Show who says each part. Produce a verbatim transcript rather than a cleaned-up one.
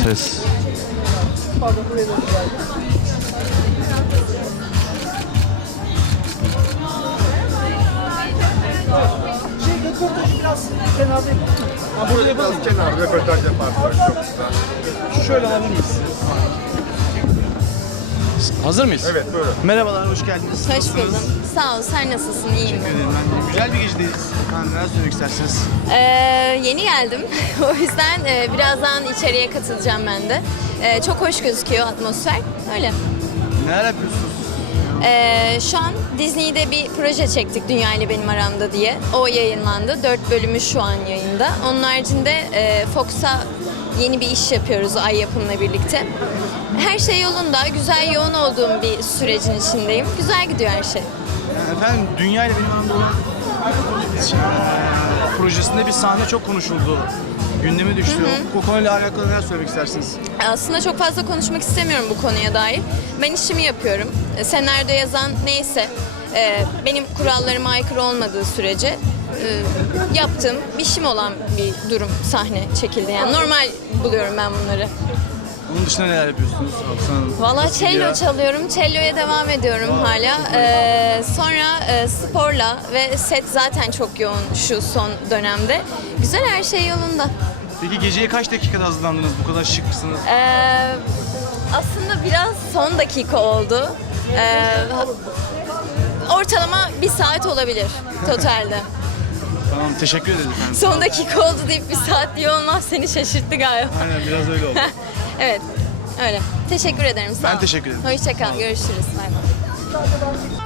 Speaker 1: ederiz.
Speaker 2: Pardon, buraya doğru geldim. Şey, röportajı biraz kenarda yapalım.
Speaker 3: Ha, burada biraz kenar röportaj yaparsak çok güzel.
Speaker 1: Şöyle alır mıyız? Hazır mıyız?
Speaker 3: Evet, buyurun.
Speaker 1: Merhabalar, hoş geldiniz.
Speaker 4: Hoş buldum. Sağ ol. Sen nasılsın? İyiyim ben.
Speaker 1: Ederim. Ben güzel bir gecedeyiz. Efendim, neler söylemek istersiniz?
Speaker 4: Ee, yeni geldim. O yüzden e, birazdan içeriye katılacağım ben de. Ee, çok hoş gözüküyor atmosfer. Öyle.
Speaker 1: Neler yapıyorsunuz?
Speaker 4: Ee, şu an Disney'de bir proje çektik Dünya ile Benim Aramda diye. O yayınlandı. Dört bölümü şu an yayında. Onun haricinde e, Fox'a yeni bir iş yapıyoruz Ay Yapım'la birlikte. Her şey yolunda. Güzel, yoğun olduğum bir sürecin içindeyim. Güzel gidiyor her şey.
Speaker 1: Efendim, Dünya ile Benim Aramda olan eee, projesinde bir sahne çok konuşuldu. Gündeme düştü. O konuyla alakalı neler söylemek istersiniz?
Speaker 4: Aslında çok fazla konuşmak istemiyorum bu konuya dair. Ben işimi yapıyorum. E, Senaryoda yazan neyse, e, benim kurallarıma aykırı olmadığı sürece e, yaptığım, işim olan bir durum sahne çekildi. Yani normal buluyorum ben bunları.
Speaker 1: Onun dışında neler yapıyorsunuz? Hafsa Hanım?
Speaker 4: Valla
Speaker 1: Nasıl
Speaker 4: cello
Speaker 1: gidiyor?
Speaker 4: çalıyorum. Cello'ya devam ediyorum hala. E, sonra e, sporla ve set zaten çok yoğun şu son dönemde. Güzel, her şey yolunda.
Speaker 1: Peki geceye kaç dakikada hazırlandınız? Bu kadar şıksınız.
Speaker 4: Ee, aslında biraz son dakika oldu. Ee, ortalama bir saat olabilir totalde.
Speaker 1: Tamam, teşekkür ederiz efendim.
Speaker 4: Son dakika oldu deyip bir saat diye olmaz, seni şaşırttı galiba.
Speaker 1: Aynen, biraz öyle oldu.
Speaker 4: Evet, öyle. Teşekkür ederim. Sağ
Speaker 1: Ben
Speaker 4: ol.
Speaker 1: teşekkür ederim.
Speaker 4: Hoşça kal, görüşürüz. Bay bay.